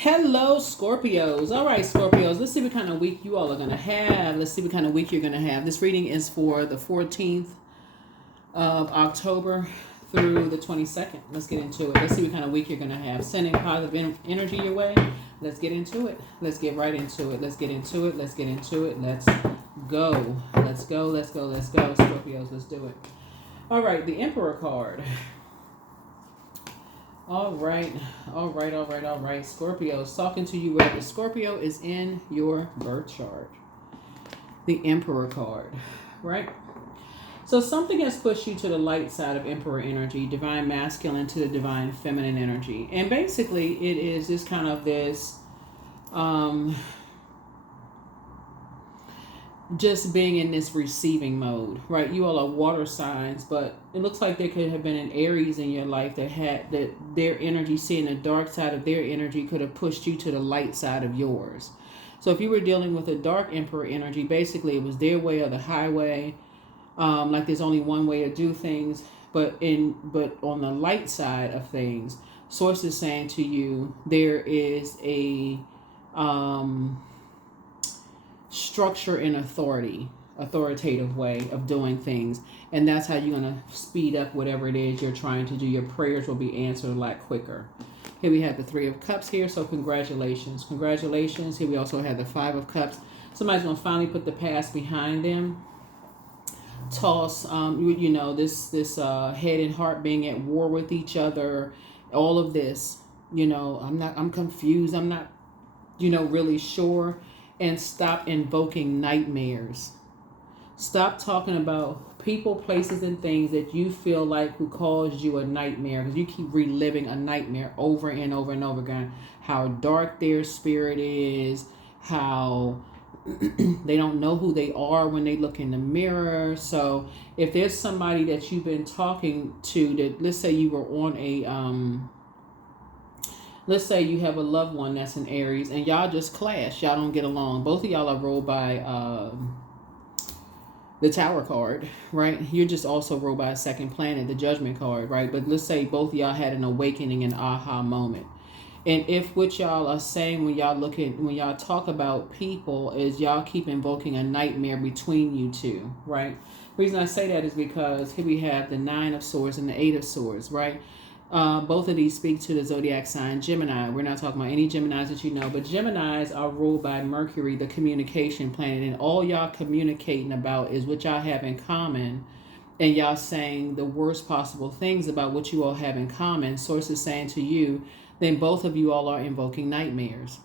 Hello, Scorpios. All right, Scorpios. Let's see what kind of week you all are going to have. Let's see what kind of week you're going to have. This reading is for the 14th of October through the 22nd. Let's get into it. Let's see what kind of week you're going to have. Sending positive energy your way. Let's get into it. Let's get right into it. Let's get into it. Let's get into it. Let's go. Let's go. Let's go. Let's go. Scorpios, let's do it. All right, the Emperor card. All right. Scorpios, talking to you where the Scorpio is in your birth chart. The Emperor card, right? So something has pushed you to the light side of Emperor energy, divine masculine to the divine feminine energy. And basically it is just kind of this just being in this receiving mode, right? You all are water signs, but it looks like there could have been an Aries in your life that had that their energy, seeing the dark side of their energy, could have pushed you to the light side of yours. So if you were dealing with a dark Emperor energy, basically it was their way or the highway. Like there's only one way to do things, but on the light side of things, Source is saying to you there is a structure and authoritative way of doing things, and that's how you're going to speed up whatever it is you're trying to do. Your prayers will be answered a lot quicker. Here we have the Three of Cups here, so congratulations. Here we also have the Five of Cups. Somebody's going to finally put the past behind them. Toss this head and heart being at war with each other, all of this, I'm confused, I'm not really sure. And stop invoking nightmares. Stop talking about people, places, and things that you feel like who caused you a nightmare, because you keep reliving a nightmare over and over and over again. How dark their spirit is, how they don't know who they are when they look in the mirror. So if there's somebody that you've been talking to that, let's say you were on let's say you have a loved one that's an Aries and y'all just clash. Y'all don't get along. Both of y'all are ruled by the Tower card, right? You're just also ruled by a second planet, the Judgment card, right? But let's say both of y'all had an awakening, an aha moment. And if what y'all are saying when y'all talk about people is y'all keep invoking a nightmare between you two, right? The reason I say that is because here we have the Nine of Swords and the Eight of Swords, right? Both of these speak to the Zodiac sign Gemini. We're not talking about any Geminis that you know, but Geminis are ruled by Mercury, the communication planet, and all y'all communicating about is what y'all have in common, and y'all saying the worst possible things about what you all have in common. Source is saying to you, then both of you all are invoking nightmares.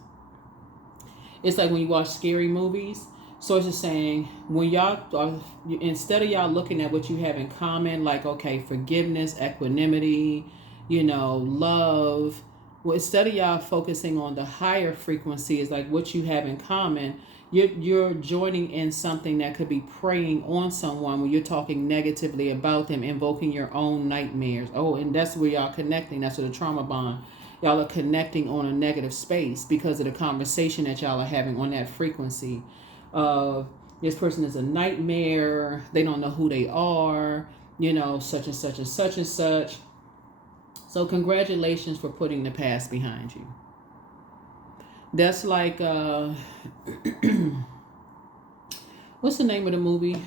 It's like when you watch scary movies. Source is saying when y'all are, instead of y'all looking at what you have in common, like, okay, forgiveness, equanimity, love. Well, instead of y'all focusing on the higher frequencies, like what you have in common, you're joining in something that could be preying on someone when you're talking negatively about them, invoking your own nightmares. Oh, and that's where y'all connecting. That's where the trauma bond. Y'all are connecting on a negative space because of the conversation that y'all are having on that frequency of this person is a nightmare. They don't know who they are, such and such and such and such. So congratulations for putting the past behind you. That's like, what's the name of the movie?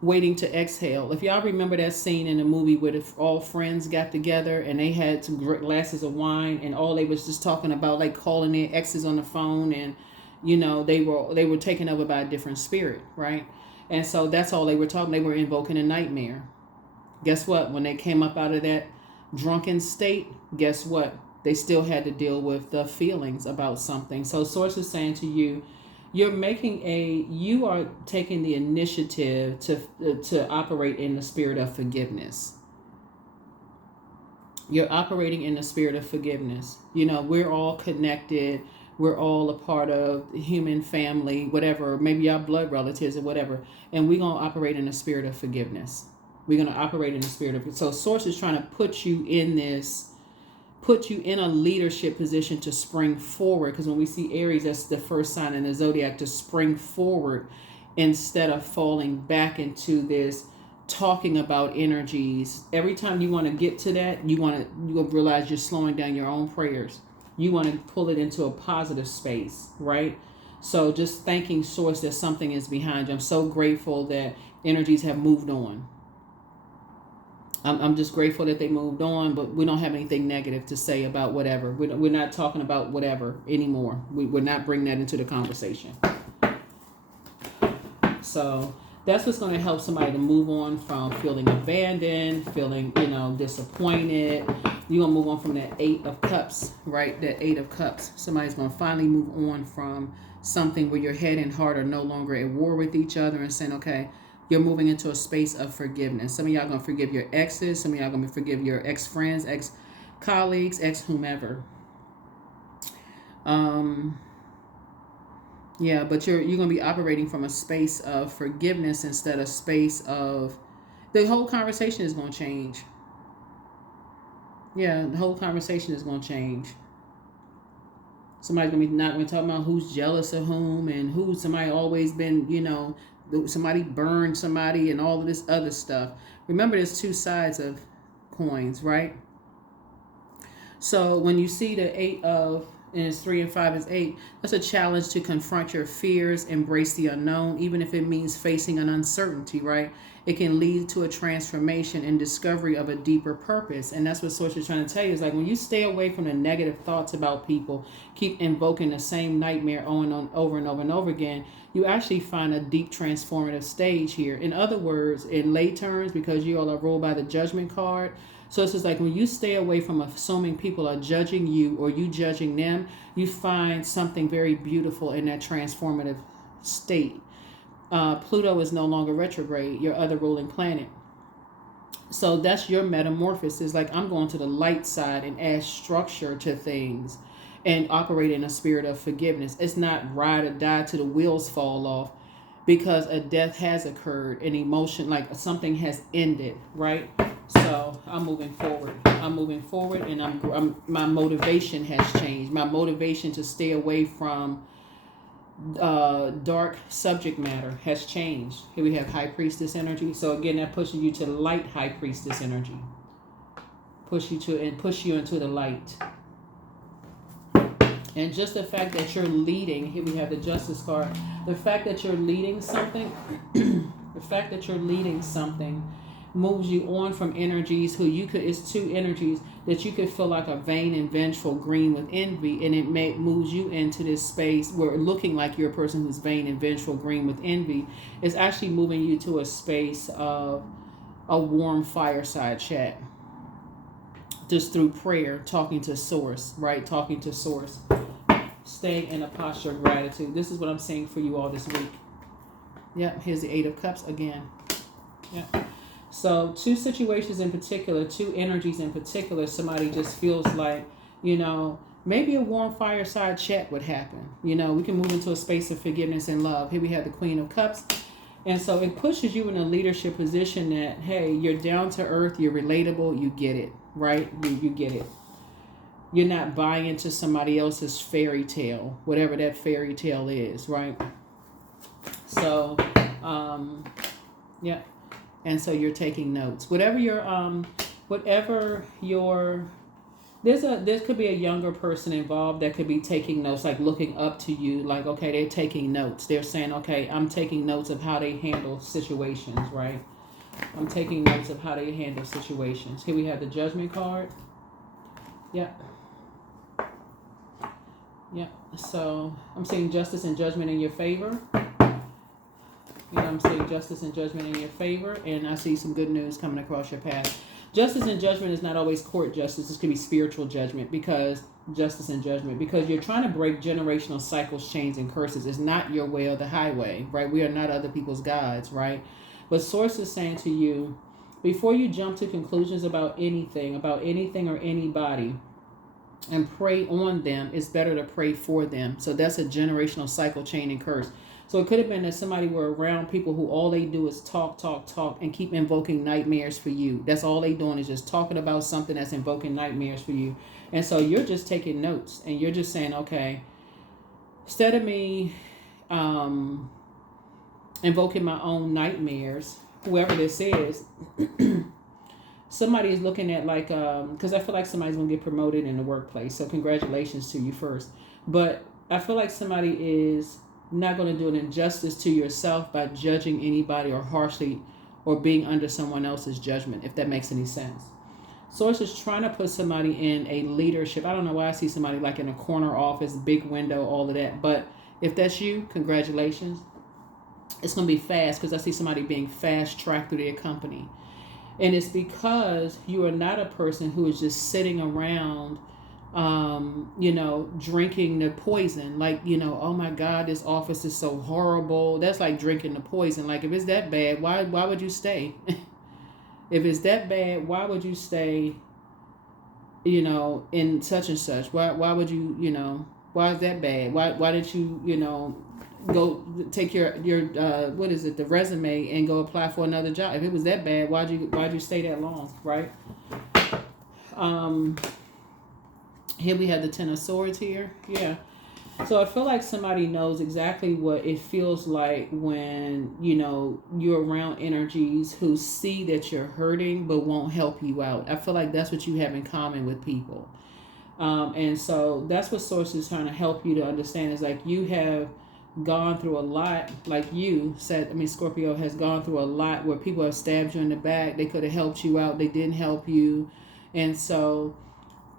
Waiting to Exhale. If y'all remember that scene in the movie where all friends got together and they had some glasses of wine and all they was just talking about, like calling their exes on the phone, and they were taken over by a different spirit, right? And so that's all they were talking. They were invoking a nightmare. Guess what? When they came up out of that drunken state, guess what? They still had to deal with the feelings about something. So Source is saying to you, you are taking the initiative to operate in the spirit of forgiveness. You're operating in the spirit of forgiveness. We're all connected. We're all a part of the human family, whatever, maybe our blood relatives or whatever. And we're going to operate in the spirit of forgiveness. We're going to operate in the spirit of, so Source is trying to put you in a leadership position to spring forward. Because when we see Aries, that's the first sign in the zodiac, to spring forward instead of falling back into this talking about energies. Every time you want to get to that, you'll realize you're slowing down your own prayers. You want to pull it into a positive space, right? So just thanking source that something is behind you. I'm so grateful that energies have moved on. I'm just grateful that they moved on, but we don't have anything negative to say about whatever. We're not talking about whatever anymore. We're not bringing that into the conversation. So that's what's going to help somebody to move on from feeling abandoned, feeling, disappointed. You're going to move on from that 8 of Cups, right? That 8 of Cups. Somebody's going to finally move on from something where your head and heart are no longer at war with each other and saying, okay, you're moving into a space of forgiveness. Some of y'all going to forgive your exes. Some of y'all going to forgive your ex-friends, ex-colleagues, ex-whomever. Yeah, but you're going to be operating from a space of forgiveness instead of space of... The whole conversation is going to change. Yeah, the whole conversation is going to change. Somebody's going to be not going to talk about who's jealous of whom and who somebody always been, somebody burned somebody and all of this other stuff. Remember, there's 2 sides of coins, right? So when you see the 8 of, and it's 3 and 5 is 8, that's a challenge to confront your fears, embrace the unknown, even if it means facing an uncertainty, right? It can lead to a transformation and discovery of a deeper purpose. And that's what Source is trying to tell you. Is like when you stay away from the negative thoughts about people, keep invoking the same nightmare over and over again, you actually find a deep transformative stage here. In other words, in lay terms, because you all are ruled by the Judgment card, so it's just like when you stay away from assuming people are judging you or you judging them, you find something very beautiful in that transformative state. Pluto is no longer retrograde, your other ruling planet. So that's your metamorphosis. Like, I'm going to the light side and add structure to things and operate in a spirit of forgiveness. It's not ride or die till the wheels fall off, because a death has occurred, an emotion, like something has ended, right? So I'm moving forward. And my motivation has changed. My motivation to stay away from dark subject matter has changed. Here we have High Priestess energy. So again, that pushes you to light High Priestess energy. Push you into the light. And just the fact that you're leading, here we have the Justice card. The fact that you're leading something, moves you on from energies it's 2 energies that you could feel like a vain and vengeful green with envy, and it moves you into this space where looking like you're a person who's vain and vengeful green with envy is actually moving you to a space of a warm fireside chat, just through prayer, talking to Source, right? Talking to Source, staying in a posture of gratitude. This is what I'm saying for you all this week. Yep, here's the 8 of Cups again. Yep. So 2 situations in particular, 2 energies in particular, somebody just feels like, maybe a warm fireside chat would happen. We can move into a space of forgiveness and love. Here we have the Queen of Cups. And so it pushes you in a leadership position that, hey, you're down to earth, you're relatable, you get it, right? You get it. You're not buying into somebody else's fairy tale, whatever that fairy tale is, right? So, yeah. And so you're taking notes. There could be a younger person involved that could be taking notes, like looking up to you, like, okay, they're taking notes. They're saying, okay, I'm taking notes of how they handle situations, right? I'm taking notes of how they handle situations. Here we have the Judgment card. Yep. So I'm seeing justice and judgment in your favor. I'm seeing justice and judgment in your favor, and I see some good news coming across your path. Justice and judgment is not always court justice. This could be spiritual judgment, because you're trying to break generational cycles, chains, and curses. It's not your way or the highway, right? We are not other people's gods, right? But Source is saying to you, before you jump to conclusions about anything or anybody, and pray on them, it's better to pray for them. So that's a generational cycle, chain, and curse. So it could have been that somebody were around people who all they do is talk, and keep invoking nightmares for you. That's all they doing, is just talking about something that's invoking nightmares for you. And so you're just taking notes, and you're just saying, okay, instead of me invoking my own nightmares, whoever this is, somebody is looking at like, because I feel like somebody's gonna get promoted in the workplace. So congratulations to you first. But I feel like somebody is not going to do an injustice to yourself by judging anybody or harshly or being under someone else's judgment, if that makes any sense. Source is trying to put somebody in a leadership. I don't know why I see somebody like in a corner office, big window, all of that. But if that's you, congratulations. It's going to be fast because I see somebody being fast tracked through their company. And it's because you are not a person who is just sitting around drinking the poison. Like, oh my God, this office is so horrible. That's like drinking the poison. Like, if it's that bad, why would you stay? If it's that bad, why would you stay, in such and such? Why would you, why is that bad? Why did you, go take your the resume and go apply for another job? If it was that bad, why'd you stay that long, right? Here we have the Ten of Swords here. Yeah. So I feel like somebody knows exactly what it feels like when, you're around energies who see that you're hurting but won't help you out. I feel like that's what you have in common with people. And so that's what Source is trying to help you to understand is like you have gone through a lot, like you said, Scorpio has gone through a lot where people have stabbed you in the back. They could have helped you out. They didn't help you. And so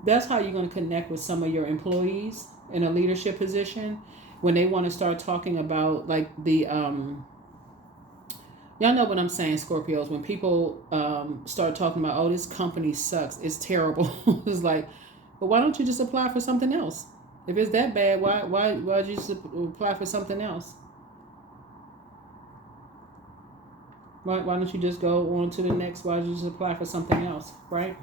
that's how you're going to connect with some of your employees in a leadership position when they want to start talking about like the y'all know what I'm saying, Scorpios, when people start talking about, oh, this company sucks, it's terrible. It's like, but why don't you just apply for something else? If it's that bad, why'd you just apply for something else? Why don't you just go on to the next? Why don't you just apply for something else, right?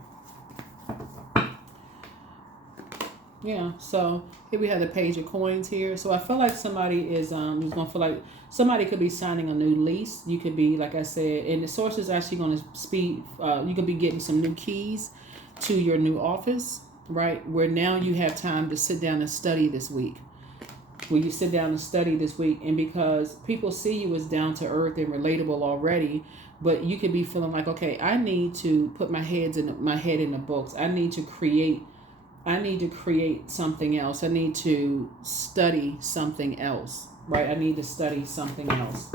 Yeah, so here we have the Page of Coins here. So I feel like somebody is who's gonna feel like somebody could be signing a new lease. You could be, like I said, and the Source is actually gonna speed. You could be getting some new keys to your new office, right? Where now you have time to sit down and study this week. Where you sit down and study this week, and because people see you as down to earth and relatable already, but you could be feeling like, okay, I need to put my head in the books. I need to create something else. I need to study something else, right? I need to study something else.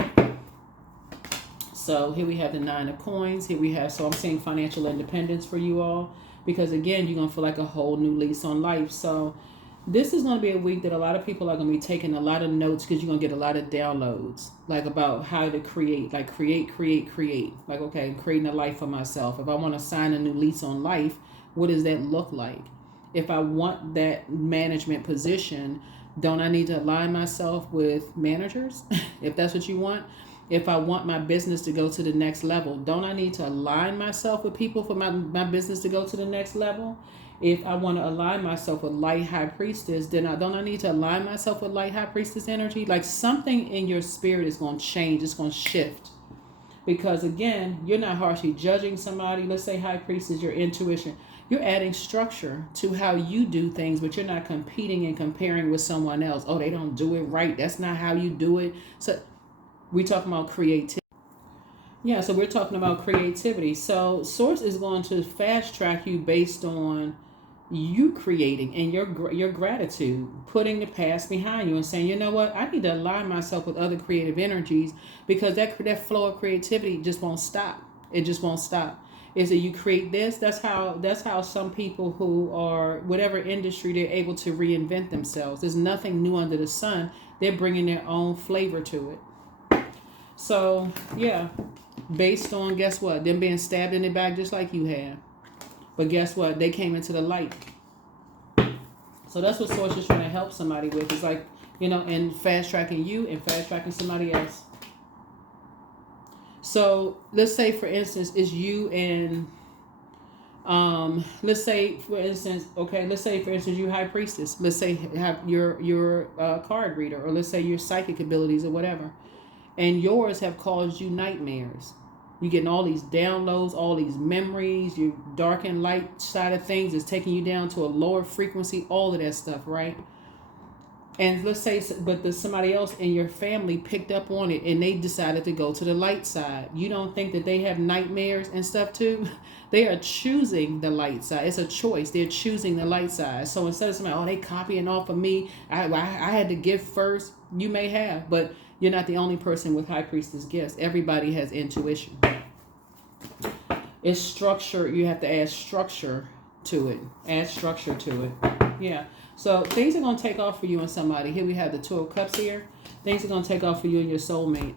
So here we have the Nine of Coins. Here we have, so I'm seeing financial independence for you all, because again, you're going to feel like a whole new lease on life. So this is going to be a week that a lot of people are going to be taking a lot of notes, because you're going to get a lot of downloads, like about how to create. Like create. Like, okay, I'm creating a life for myself. If I want to sign a new lease on life, what does that look like? If I want that management position, don't I need to align myself with managers? If that's what you want. If I want my business to go to the next level, don't I need to align myself with people for my business to go to the next level? If I want to align myself with Light High Priestess, then don't I need to align myself with Light High Priestess energy? Like something in your spirit is going to change. It's going to shift. Because again, you're not harshly judging somebody. Let's say High Priestess, your intuition. You're adding structure to how you do things, but you're not competing and comparing with someone else. Oh, they don't do it right. That's not how you do it. So we're talking about creativity. Yeah, so we're talking about creativity. So Source is going to fast track you based on you creating and your gratitude, putting the past behind you and saying, you know what, I need to align myself with other creative energies, because that flow of creativity just won't stop. It just won't stop. Is that you create this? That's how some people who are whatever industry, they're able to reinvent themselves. There's nothing new under the sun. They're bringing their own flavor to it. So yeah, based on, guess what, them being stabbed in the back just like you have. But guess what? They came into the light. So that's what Source is trying to help somebody with. It's like, and fast tracking you and fast tracking somebody else. So let's say, for instance, it's you and, let's say, for instance, you High Priestess. Let's say have your card reader, or let's say your psychic abilities or whatever. And yours have caused you nightmares. You're getting all these downloads, all these memories, your dark and light side of things is taking you down to a lower frequency, all of that stuff, right? And let's say, but somebody else in your family picked up on it and they decided to go to the light side. You don't think that they have nightmares and stuff too? They are choosing the light side. It's a choice. They're choosing the light side. So instead of somebody, oh, they copying off of me, I had to give first. You may have, but you're not the only person with high priestess gifts. Everybody has intuition. It's structure. You have to add structure to it. Add structure to it. Yeah. So things are going to take off for you and somebody. Here we have the Two of Cups here. Things are going to take off for you and your soulmate.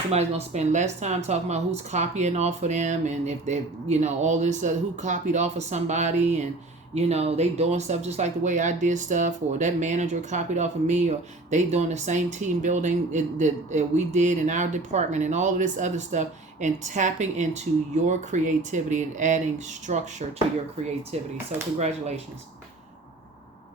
Somebody's going to spend less time talking about who's copying off of them, and if they, all this who copied off of somebody, and they doing stuff just like the way I did stuff, or that manager copied off of me, or they doing the same team building that we did in our department, and all of this other stuff, and tapping into your creativity and adding structure to your creativity. So congratulations.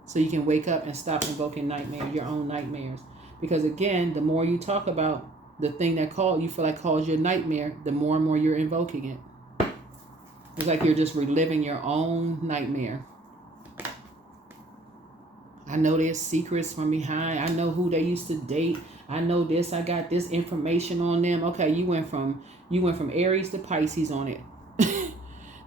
So you can wake up and stop invoking nightmares, your own nightmares. Because again, the more you talk about the thing that you feel like caused your nightmare, the more and more you're invoking it. It's like you're just reliving your own nightmare. I know there's secrets from behind. I know who they used to date. I know this. I got this information on them. Okay, you went from Aries to Pisces on it.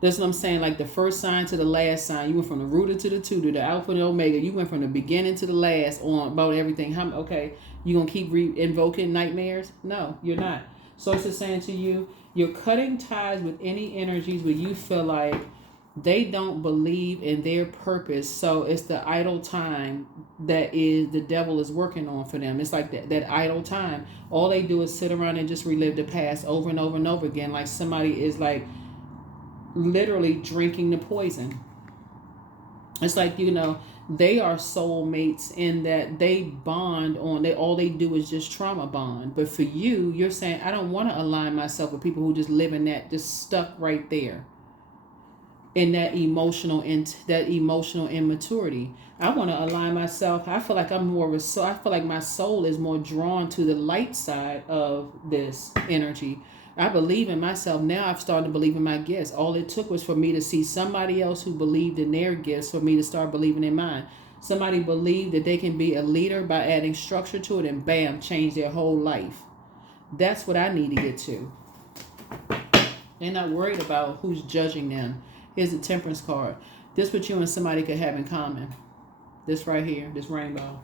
That's what I'm saying. Like the first sign to the last sign. You went from the rooter to the tutor, the alpha and the omega. You went from the beginning to the last on about everything. Okay, you gonna keep invoking nightmares? No, you're not. So it's just saying to you, you're cutting ties with any energies where you feel like they don't believe in their purpose. So it's the idle time that is the devil is working on for them. It's like that idle time. All they do is sit around and just relive the past over and over and over again. Like somebody is like literally drinking the poison. It's like, they are soulmates in that they bond on, all they do is just trauma bond. But for you, you're saying, I don't want to align myself with people who just live in that, just stuck right there in that emotional immaturity. I want to align myself. I feel like I'm more of a, I feel like my soul is more drawn to the light side of this energy. I believe in myself. Now I've started to believe in my gifts. All it took was for me to see somebody else who believed in their gifts for me to start believing in mine. Somebody believed that they can be a leader by adding structure to it, and bam, change their whole life. That's what I need to get to. They're not worried about who's judging them. Here's the Temperance card. This what you and somebody could have in common. This right here, this rainbow.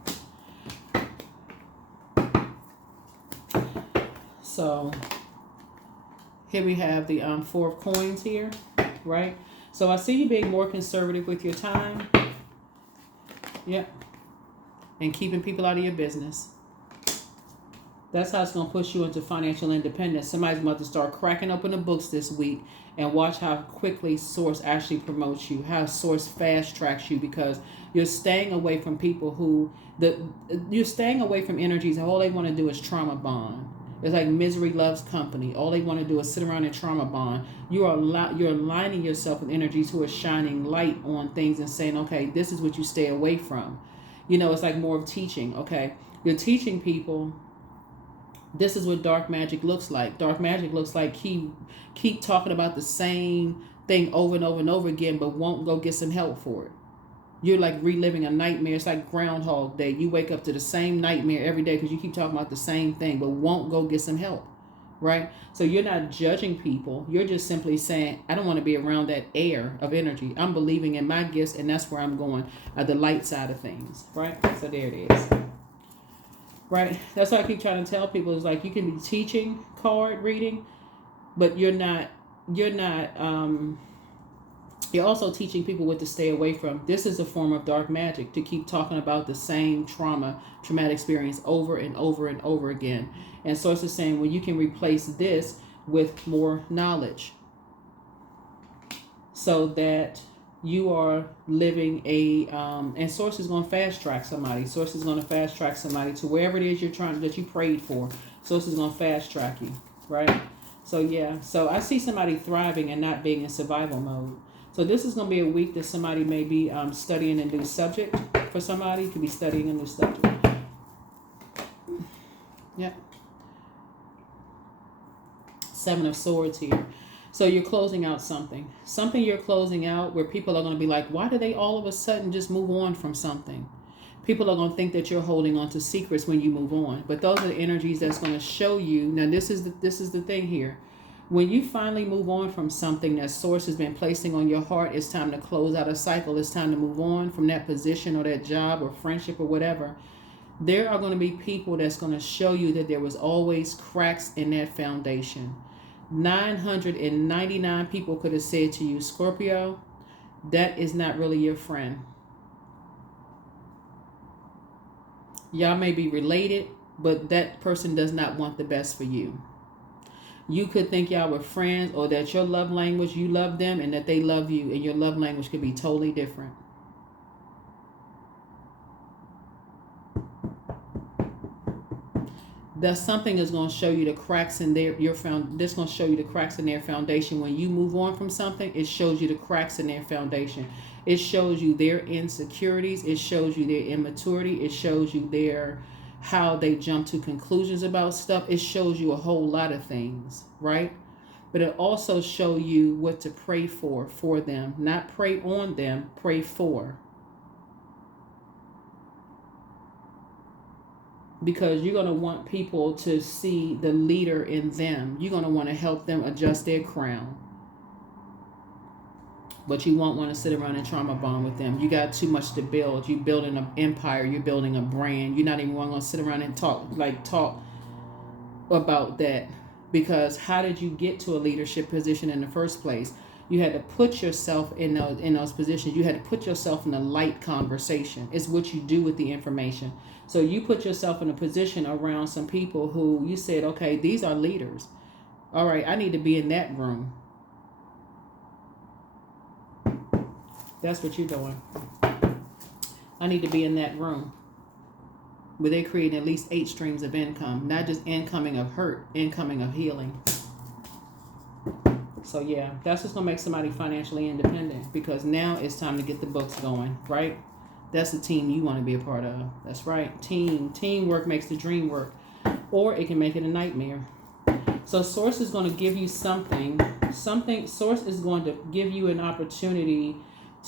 So here we have the Four of Coins here, right? So I see you being more conservative with your time. Yep. And keeping people out of your business. That's how it's going to push you into financial independence. Somebody's about to start cracking open the books this week and watch how quickly Source actually promotes you, how Source fast tracks you, because you're staying away from people you're staying away from energies and all they want to do is trauma bond. It's like misery loves company. All they want to do is sit around and trauma bond. You're aligning yourself with energies who are shining light on things and saying, okay, this is what you stay away from. It's like more of teaching. Okay, you're teaching people. This is what dark magic looks like. Dark magic looks like keep talking about the same thing over and over and over again, but won't go get some help for it. You're like reliving a nightmare. It's like Groundhog Day. You wake up to the same nightmare every day because you keep talking about the same thing, but won't go get some help, right? So you're not judging people. You're just simply saying, I don't want to be around that air of energy. I'm believing in my gifts, and that's where I'm going, the light side of things, right? So there it is. Right? That's why I keep trying to tell people, is like you can be teaching card reading, but you're also teaching people what to stay away from. This is a form of dark magic, to keep talking about the same traumatic experience over and over and over again. And Source is saying, well, you can replace this with more knowledge so that you are living and Source is going to fast track somebody. Source is going to fast track somebody to wherever it is that you prayed for. Source is going to fast track you, right? So yeah, so I see somebody thriving and not being in survival mode. So this is going to be a week that somebody may be studying a new subject. For somebody, you could be studying a new subject. Yeah. Seven of Swords here. So you're closing out something. Something you're closing out where people are going to be like, why do they all of a sudden just move on from something? People are going to think that you're holding on to secrets when you move on. But those are the energies that's going to show you. Now, this is the thing here. When you finally move on from something that source has been placing on your heart, it's time to close out a cycle. It's time to move on from that position or that job or friendship or whatever. There are going to be people that's going to show you that there was always cracks in that foundation. 999 people could have said to you, Scorpio, that is not really your friend. Y'all may be related, but that person does not want the best for you. You could think y'all were friends, or that your love language, you love them, and that they love you, and your love language could be totally different. That something is going to show you the cracks in this going to show you the cracks in their foundation. When you move on from something, it shows you the cracks in their foundation. It shows you their insecurities. It shows you their immaturity. It shows you how they jump to conclusions about stuff. It shows you a whole lot of things, right? But it also shows you what to pray for them. Not pray on them, pray for. Because you're going to want people to see the leader in them. You're going to want to help them adjust their crown. But you won't want to sit around and trauma bond with them. You got too much to build. You're building an empire. You're building a brand. You're not even going to sit around and talk about that. Because how did you get to a leadership position in the first place? You had to put yourself in those positions. You had to put yourself in a light conversation. It's what you do with the information. So you put yourself in a position around some people who you said, okay, these are leaders. All right, I need to be in that room. That's what you're doing. I need to be in that room where they're creating at least 8 streams of income, not just incoming of hurt, incoming of healing. So yeah, that's just going to make somebody financially independent, because now it's time to get the books going, right? That's the team you want to be a part of. That's right. Teamwork makes the dream work, or it can make it a nightmare. So Source is going to give you something. Source is going to give you an opportunity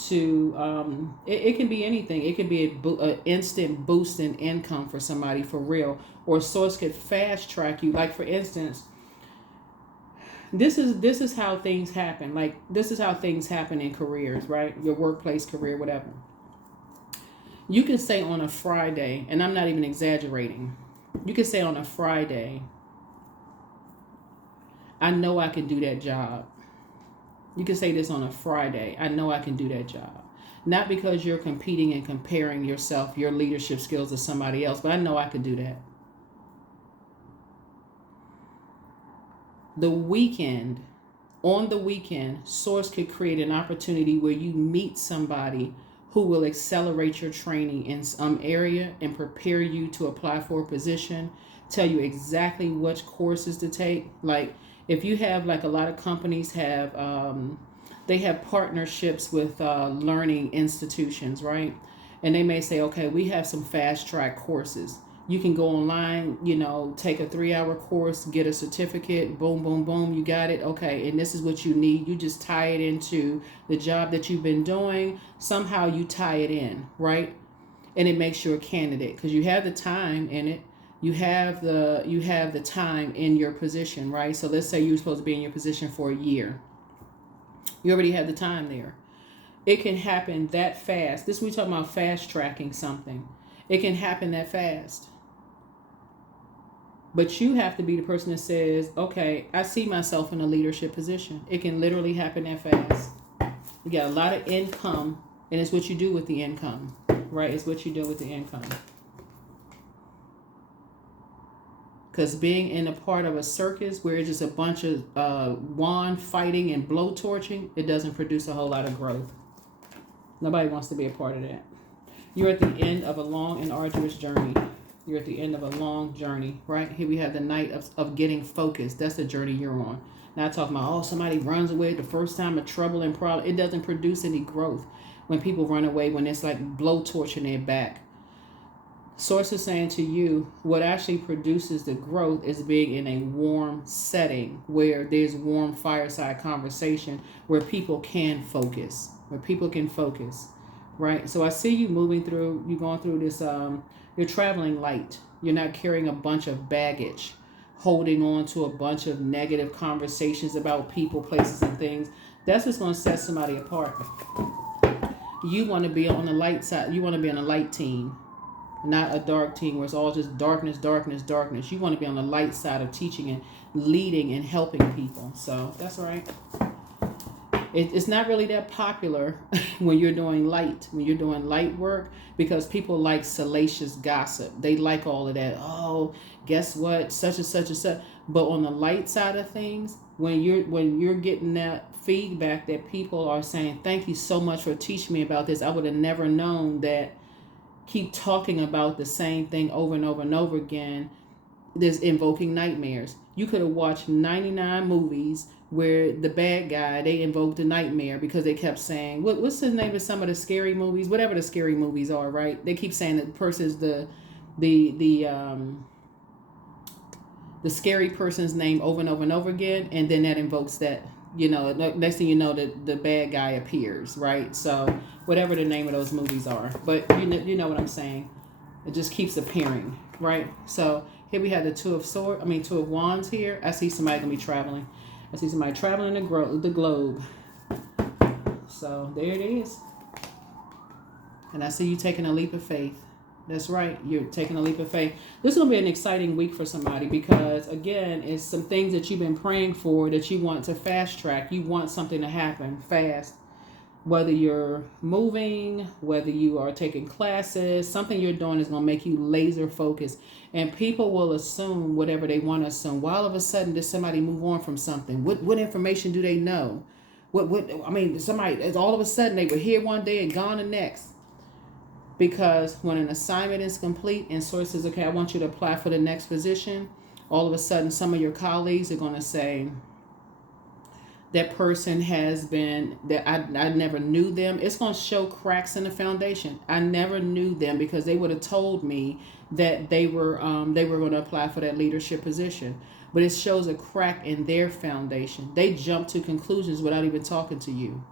to, it can be anything. It could be an instant boost in income for somebody for real. Or Source could fast track you. Like for instance, this is how things happen. Like this is how things happen in careers, right? Your workplace career, whatever. You can say on a Friday, and I'm not even exaggerating. You can say on a Friday, I know I can do that job. You can say this on a Friday, I know I can do that job. Not because you're competing and comparing yourself, your leadership skills to somebody else, but I know I can do that. On the weekend, Source could create an opportunity where you meet somebody who will accelerate your training in some area and prepare you to apply for a position, tell you exactly which courses to take. Like if you have, like a lot of companies have, they have partnerships with learning institutions, right? And they may say, okay, we have some fast track courses. You can go online, take a 3-hour course, get a certificate, boom, boom, boom, you got it. Okay, and this is what you need. You just tie it into the job that you've been doing. Somehow you tie it in, right? And it makes you a candidate because you have the time in it. You have the time in your position, right? So let's say you're supposed to be in your position for a year. You already have the time there. It can happen that fast. We're talking about fast tracking something. It can happen that fast. But you have to be the person that says, okay, I see myself in a leadership position. It can literally happen that fast. You got a lot of income, and it's what you do with the income, right? It's what you do with the income. Because being in a part of a circus where it's just a bunch of wand fighting and blowtorching, it doesn't produce a whole lot of growth. Nobody wants to be a part of that. You're at the end of a long and arduous journey. You're at the end of a long journey, right? Here we have the night of getting focused. That's the journey you're on. Not talking about, somebody runs away the first time of trouble and problem. It doesn't produce any growth when people run away, when it's like blowtorch in their back. Source is saying to you, what actually produces the growth is being in a warm setting where there's warm fireside conversation where people can focus, right? So I see you moving through, you going through this, you're traveling light. You're not carrying a bunch of baggage, holding on to a bunch of negative conversations about people, places, and things. That's what's going to set somebody apart. You want to be on the light side. You want to be on a light team, not a dark team where it's all just darkness, darkness, darkness. You want to be on the light side of teaching and leading and helping people. So that's right. It's not really that popular when you're doing light work, because people like salacious gossip. They like all of that. Oh, guess what? Such and such and such. But on the light side of things, when you're getting that feedback that people are saying, thank you so much for teaching me about this. I would have never known that. Keep talking about the same thing over and over and over again. There's invoking nightmares. You could have watched 99 movies where the bad guy, they invoked a nightmare because they kept saying, what's the name of some of the scary movies? Whatever the scary movies are, right? They keep saying that the person's the scary person's name over and over and over again, and then that invokes that, next thing you know, the bad guy appears, right? So whatever the name of those movies are, but you know what I'm saying. It just keeps appearing, right? So here we have the Two of Wands here. I see somebody gonna be traveling. I see somebody traveling the globe. So there it is. And I see you taking a leap of faith. That's right. You're taking a leap of faith. This is going to be an exciting week for somebody because, again, it's some things that you've been praying for that you want to fast track. You want something to happen fast. Whether you're moving, whether you are taking classes, something you're doing is going to make you laser focused. And people will assume whatever they want to assume. Why all of a sudden does somebody move on from something? What information do they know? Somebody, all of a sudden they were here one day and gone the next. Because when an assignment is complete and source says, okay, I want you to apply for the next position, all of a sudden some of your colleagues are going to say, that person has been, that I never knew them. It's going to show cracks in the foundation. I never knew them because they would have told me that they were going to apply for that leadership position. But it shows a crack in their foundation. They jump to conclusions without even talking to you.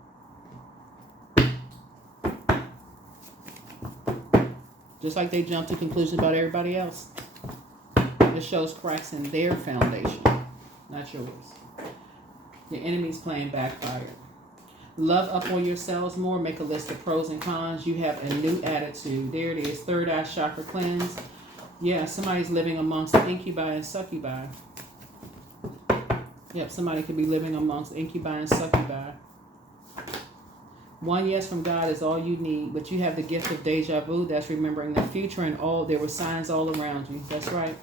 Just like they jump to conclusions about everybody else. It shows cracks in their foundation, not yours. Your enemy's playing backfire. Love up on yourselves more. Make a list of pros and cons. You have a new attitude. There it is. Third eye chakra cleanse. Yeah, somebody's living amongst incubi and succubi. Yep, somebody could be living amongst incubi and succubi. One yes from God is all you need, but you have the gift of deja vu. That's remembering the future and all. There were signs all around you. That's right.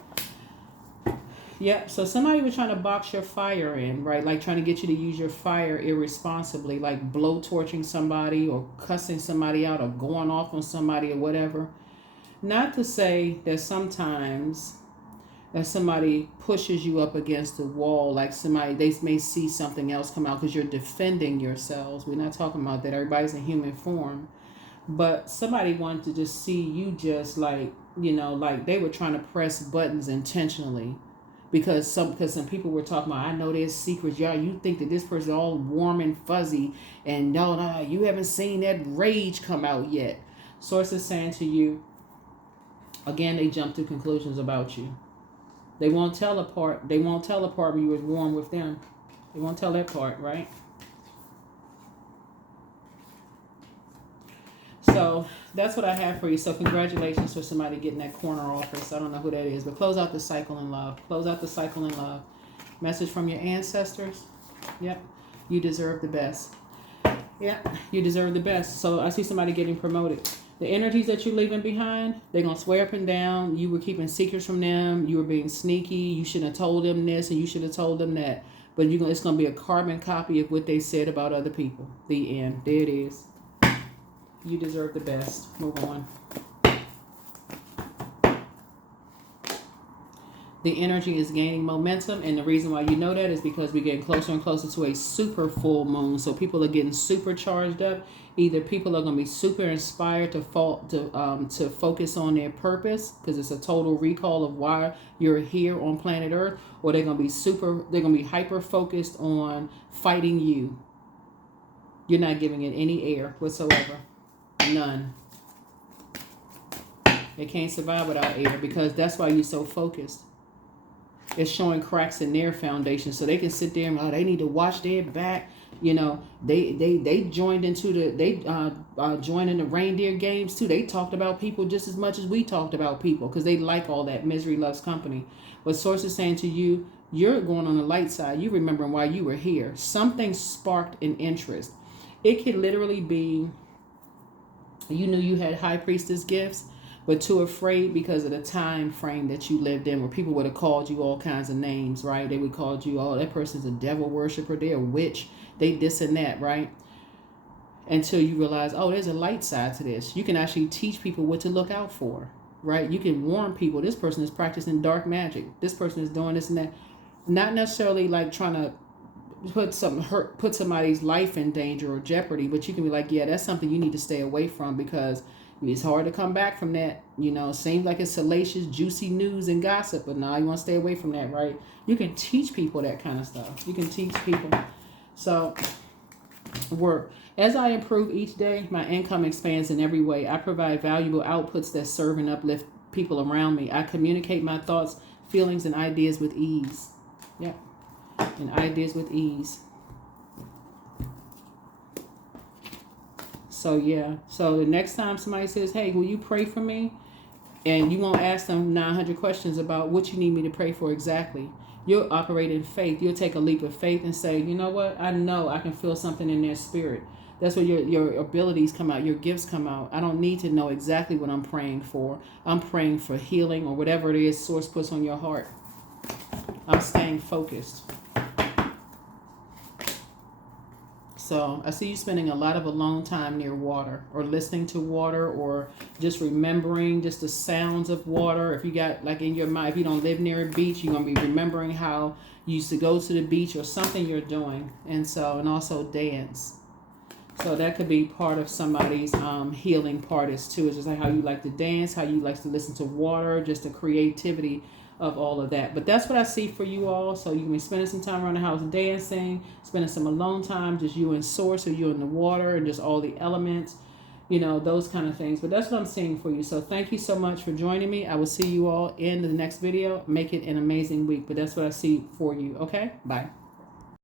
Yep. So somebody was trying to box your fire in, right? Like trying to get you to use your fire irresponsibly, like blowtorching somebody or cussing somebody out or going off on somebody or whatever. Not to say that sometimes if somebody pushes you up against the wall, like somebody, they may see something else come out because you're defending yourselves. We're not talking about that. Everybody's in human form. But somebody wanted to just see you just like, like they were trying to press buttons intentionally. Because some people were talking about, I know there's secrets. Y'all, you think that this person's all warm and fuzzy. And no, you haven't seen that rage come out yet. Source is saying to you, again, they jump to conclusions about you. They won't tell the part when you was warm with them. They won't tell that part, right? So that's what I have for you. So congratulations for somebody getting that corner office. I don't know who that is, but close out the cycle in love. Close out the cycle in love. Message from your ancestors. Yep. You deserve the best. Yep. You deserve the best. So I see somebody getting promoted. The energies that you're leaving behind, they're going to swear up and down. You were keeping secrets from them. You were being sneaky. You shouldn't have told them this and you should have told them that. But it's going to be a carbon copy of what they said about other people. The end. There it is. You deserve the best. Move on. The energy is gaining momentum, and the reason why you know that is because we're getting closer and closer to a super full moon. So people are getting super charged up. Either people are going to be super inspired to focus on their purpose, because it's a total recall of why you're here on planet Earth, or they're going to be hyper focused on fighting you. You're not giving it any air whatsoever. None. They can't survive without air, because that's why you're so focused. It's showing cracks in their foundation, so they can sit there and they need to watch their back. You know, they joined into joined in the reindeer games too. They talked about people just as much as we talked about people, because they like all that misery loves company. But Source is saying to you, you're going on the light side. You remembering why you were here. Something sparked an interest. It could literally be you knew you had high priestess gifts, but too afraid because of the time frame that you lived in, where people would have called you all kinds of names, right? They would call you, oh, that person's a devil worshiper, they're a witch, they this and that, right? Until you realize, oh, there's a light side to this. You can actually teach people what to look out for, right? You can warn people, this person is practicing dark magic, this person is doing this and that. Not necessarily like trying to put somebody's life in danger or jeopardy, but you can be like, yeah, that's something you need to stay away from, because it's hard to come back from that. You know, seems like it's salacious, juicy news and gossip, but now you want to stay away from that, right? You can teach people that kind of stuff. You can teach people. So, work. As I improve each day, my income expands in every way. I provide valuable outputs that serve and uplift people around me. I communicate my thoughts, feelings, and ideas with ease. Yeah. And ideas with ease. So yeah, so the next time somebody says, hey, will you pray for me? And you won't ask them 900 questions about what you need me to pray for exactly. You'll operate in faith. You'll take a leap of faith and say, you know what? I know I can feel something in their spirit. That's where your abilities come out, your gifts come out. I don't need to know exactly what I'm praying for. I'm praying for healing or whatever it is Source puts on your heart. I'm staying focused. So I see you spending a lot of alone time near water, or listening to water, or just remembering just the sounds of water. If you got like in your mind, if you don't live near a beach, you're going to be remembering how you used to go to the beach, or something you're doing. And also dance. So that could be part of somebody's healing part is too. It's just like how you like to dance, how you like to listen to water, just the creativity of all of that. But that's what I see for you all. So you can be spending some time around the house dancing, spending some alone time, just you and Source, or you in the water, and just all the elements, you know, those kind of things. But that's what I'm seeing for you. So thank you so much for joining me. I will see you all in the next video. Make it an amazing week. But that's what I see for you. Okay, bye.